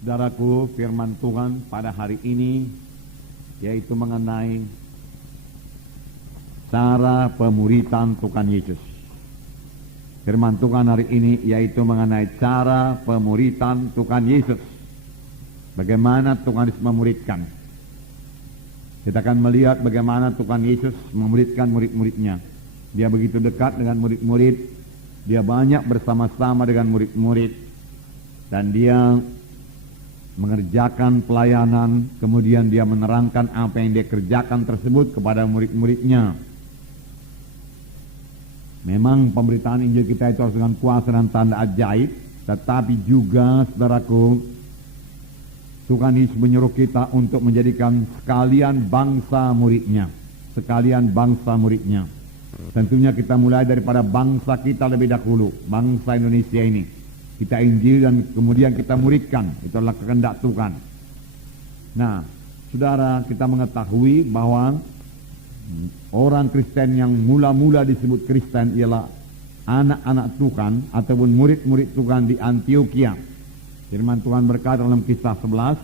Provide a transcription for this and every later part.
Saudaraku, firman Tuhan pada hari ini yaitu mengenai cara pemuritan Tuhan Yesus. Firman Tuhan hari ini yaitu mengenai cara pemuritan Tuhan Yesus. Bagaimana Tuhan Yesus memuridkan. Kita akan melihat bagaimana Tuhan Yesus memuridkan murid-muridnya. Dia begitu dekat dengan murid-murid. Dia banyak bersama-sama dengan murid-murid. Dan dia mengerjakan pelayanan, kemudian dia menerangkan apa yang dia kerjakan tersebut kepada murid-muridnya. Memang pemberitaan Injil kita itu harus dengan kuasa dan tanda ajaib, tetapi juga, saudaraku, Tuhan Yesus menyuruh kita untuk menjadikan sekalian bangsa muridnya. Sekalian bangsa muridnya. Tentunya kita mulai daripada bangsa kita lebih dahulu, bangsa Indonesia ini. Kita Injil dan kemudian kita muridkan. Itu adalah kehendak Tuhan. Nah, saudara, kita mengetahui bahwa orang Kristen yang mula-mula disebut Kristen ialah anak-anak Tuhan ataupun murid-murid Tuhan di Antioquia. Firman Tuhan berkata dalam Kisah 11,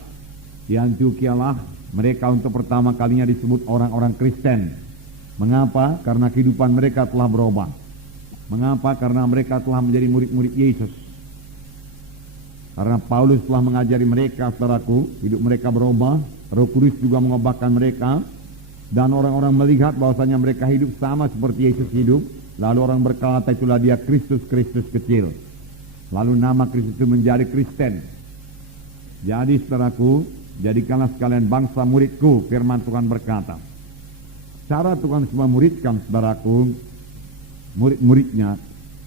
di Antioquia lah mereka untuk pertama kalinya disebut orang-orang Kristen. Mengapa? Karena kehidupan mereka telah berubah. Mengapa? Karena mereka telah menjadi murid-murid Yesus. Karena Paulus telah mengajari mereka, saudaraku, hidup mereka berubah, Roh Kudus juga mengubahkan mereka, dan orang-orang melihat bahwasanya mereka hidup sama seperti Yesus hidup, lalu orang berkata itulah dia Kristus kecil. Lalu nama Kristus itu menjadi Kristen. Jadi, saudaraku, jadikanlah sekalian bangsa muridku, firman Tuhan berkata. Cara Tuhan memuridkan, saudaraku, murid-muridnya,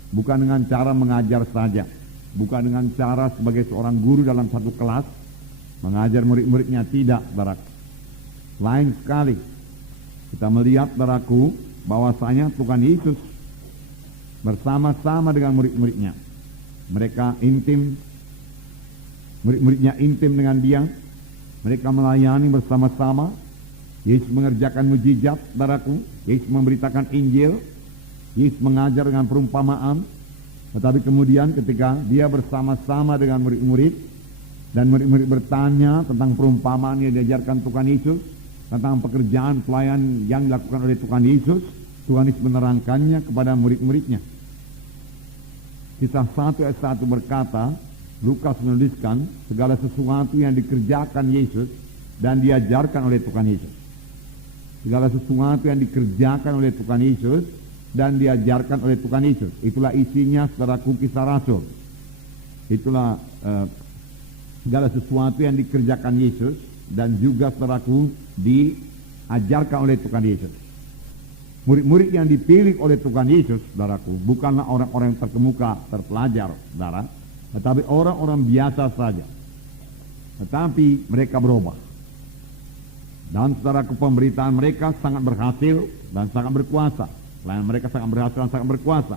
bukan dengan cara mengajar saja. Bukan dengan cara sebagai seorang guru dalam satu kelas mengajar murid-muridnya, tidak, saudaraku. Lain sekali. Kita melihat, saudaraku, bahwasanya Tuhan Yesus bersama-sama dengan murid-muridnya. Mereka intim, murid-muridnya intim dengan dia. Mereka melayani bersama-sama. Yesus mengerjakan mujizat, saudaraku. Yesus memberitakan Injil. Yesus mengajar dengan perumpamaan. Tetapi kemudian ketika dia bersama-sama dengan murid-murid dan murid-murid bertanya tentang perumpamaan yang diajarkan Tuhan Yesus, tentang pekerjaan pelayan yang dilakukan oleh Tuhan Yesus, Tuhan Yesus menerangkannya kepada murid-muridnya. Kisah 1 ayat 1 berkata, Lukas menuliskan segala sesuatu yang dikerjakan Yesus dan diajarkan oleh Tuhan Yesus. Segala sesuatu yang dikerjakan oleh Tuhan Yesus dan diajarkan oleh Tuhan Yesus. Itulah isinya, saudaraku, Kisah Rasul. Itulah segala sesuatu yang dikerjakan Yesus dan juga, saudaraku, diajarkan oleh Tuhan Yesus. Murid-murid yang dipilih oleh Tuhan Yesus, saudaraku, bukanlah orang-orang yang terkemuka, terpelajar, saudara, tetapi orang-orang biasa saja. Tetapi mereka berubah. Dan, saudaraku, pemberitaan mereka sangat berhasil dan sangat berkuasa. Lain mereka sangat berhasil dan sangat berkuasa.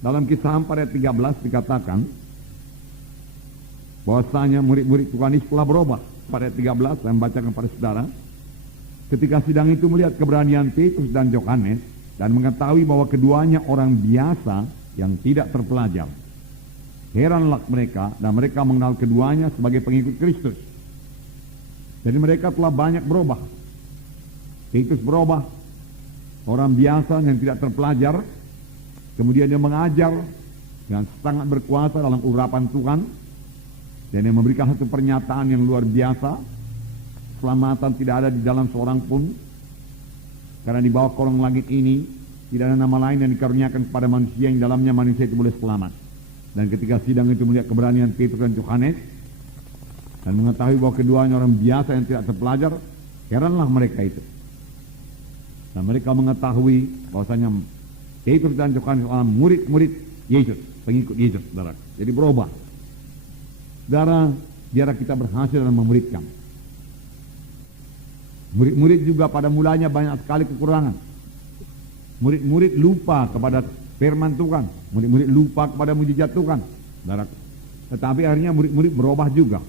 Dalam Kisah 4 ayat 13 dikatakan bahwasanya murid-murid Tuhan Yesus telah berubah. Pada ayat 13 saya membacakan kepada saudara. Ketika sidang itu melihat keberanian Petrus dan Yohanes dan mengetahui bahwa keduanya orang biasa yang tidak terpelajar, heranlah mereka dan mereka mengenal keduanya sebagai pengikut Kristus. Jadi mereka telah banyak berubah. Petrus berubah, orang biasa yang tidak terpelajar, kemudian dia mengajar dengan sangat berkuasa dalam urapan Tuhan, dan dia memberikan satu pernyataan yang luar biasa. Keselamatan tidak ada di dalam seorang pun, karena di bawah kolong langit ini tidak ada nama lain yang dikaruniakan kepada manusia yang dalamnya manusia itu boleh selamat. Dan ketika sidang itu melihat keberanian Petrus dan Yohanes dan mengetahui bahwa keduanya orang biasa yang tidak terpelajar, heranlah mereka itu. Dan mereka mengetahui bahwasanya Petrus dan Yohanes adalah murid-murid Yesus, pengikut Yesus, saudara. Jadi berubah. Saudara, biar kita berhasil dalam memuridkan. Murid-murid juga pada mulanya banyak sekali kekurangan. Murid-murid lupa kepada firman Tuhan. Murid-murid lupa kepada mujizat Tuhan, saudara. Tetapi akhirnya murid-murid berubah juga.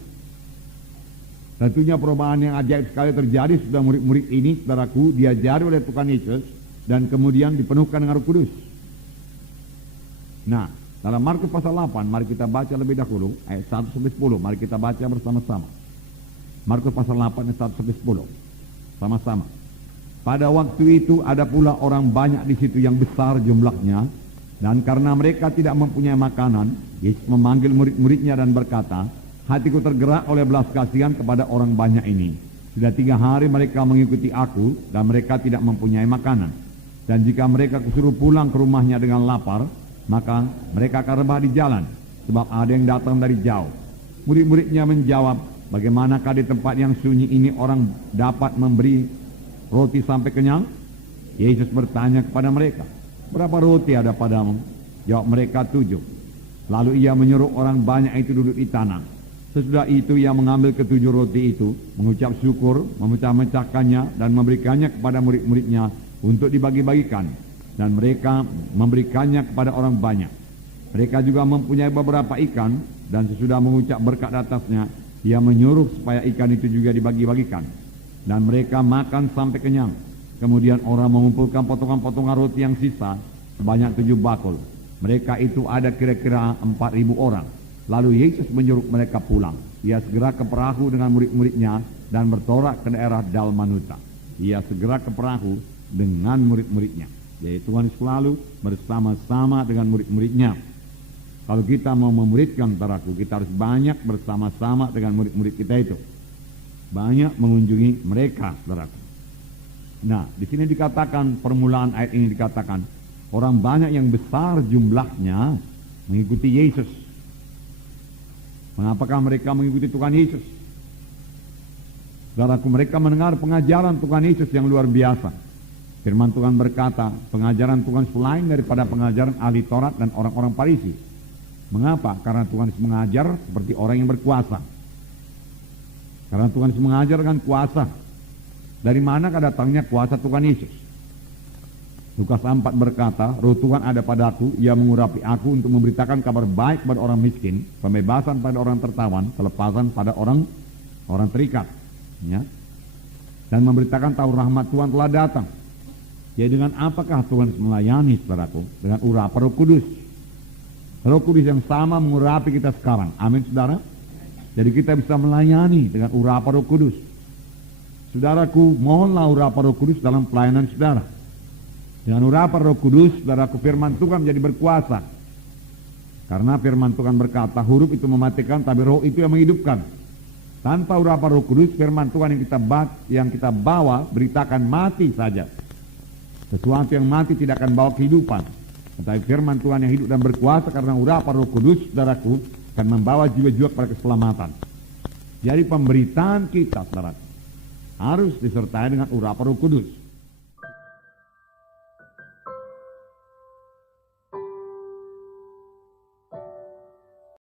Tentunya perubahan yang ajaib sekali terjadi sudah murid-murid ini, saudaraku, diajari oleh Tuhan Yesus dan kemudian dipenuhkan dengan Roh Kudus. Nah, Dalam Markus pasal 8, mari kita baca lebih dahulu ayat 1-10. Mari kita baca bersama-sama. Markus pasal 8 ayat 1-10. Sama-sama. Pada waktu itu ada pula orang banyak di situ yang besar jumlahnya, dan karena mereka tidak mempunyai makanan, Yesus memanggil murid-muridnya dan berkata, hatiku tergerak oleh belas kasihan kepada orang banyak ini. Sudah 3 hari mereka mengikuti aku, dan mereka tidak mempunyai makanan. Dan jika mereka kusuruh pulang ke rumahnya dengan lapar, maka mereka akan rebah di jalan, sebab ada yang datang dari jauh. Murid-muridnya menjawab, bagaimanakah di tempat yang sunyi ini orang dapat memberi roti sampai kenyang? Yesus bertanya kepada mereka, berapa roti ada padamu? Jawab mereka, 7. Lalu ia menyuruh orang banyak itu duduk di tanah. Sesudah itu ia mengambil ke-7 roti itu, mengucap syukur, memecah-mecahkannya dan memberikannya kepada murid-muridnya untuk dibagi-bagikan, dan mereka memberikannya kepada orang banyak. Mereka juga mempunyai beberapa ikan, dan sesudah mengucap berkat atasnya, ia menyuruh supaya ikan itu juga dibagi-bagikan, dan mereka makan sampai kenyang. Kemudian orang mengumpulkan potongan-potongan roti yang sisa sebanyak 7 bakul. Mereka itu ada kira-kira 4.000 orang. Lalu Yesus menyuruh mereka pulang. Ia segera ke perahu dengan murid-muridnya dan bertolak ke daerah Dalmanuta. Ia segera ke perahu dengan murid-muridnya. Jadi Tuhan selalu bersama-sama dengan murid-muridnya. Kalau kita mau memuridkan, saudaraku, kita harus banyak bersama-sama dengan murid-murid kita itu. Banyak mengunjungi mereka, saudaraku. Nah, di sini dikatakan, permulaan ayat ini dikatakan, orang banyak yang besar jumlahnya mengikuti Yesus. Mengapakah mereka mengikuti Tuhan Yesus? Saudaraku, mereka mendengar pengajaran Tuhan Yesus yang luar biasa. Firman Tuhan berkata, pengajaran Tuhan selain daripada pengajaran ahli Taurat dan orang-orang Farisi. Mengapa? Karena Tuhan Yesus mengajar seperti orang yang berkuasa. Karena Tuhan Yesus mengajar dengan kuasa. Dari manakah datangnya kuasa Tuhan Yesus? Lukas 4 berkata, roh Tuhan ada padaku, ia mengurapi aku untuk memberitakan kabar baik kepada orang miskin, pembebasan pada orang tertawan, kelepasan pada orang terikat. Ya. Dan memberitakan tahu rahmat Tuhan telah datang. Jadi dengan apakah Tuhan melayani, saudaraku? Dengan urapan Roh Kudus. Roh Kudus yang sama mengurapi kita sekarang. Amin, saudara. Jadi kita bisa melayani dengan urapan Roh Kudus. Saudaraku, mohonlah urapan Roh Kudus dalam pelayanan saudara. Dengan urapan Roh Kudus, saudaraku, firman Tuhan menjadi berkuasa. Karena firman Tuhan berkata, huruf itu mematikan, tapi roh itu yang menghidupkan. Tanpa urapan Roh Kudus, firman Tuhan yang kita bawa beritakan mati saja. Sesuatu yang mati tidak akan bawa kehidupan. Tetapi firman Tuhan yang hidup dan berkuasa karena urapan Roh Kudus, saudaraku, akan membawa jiwa-jiwa kepada keselamatan. Jadi pemberitaan kita, saudaraku, harus disertai dengan urapan Roh Kudus.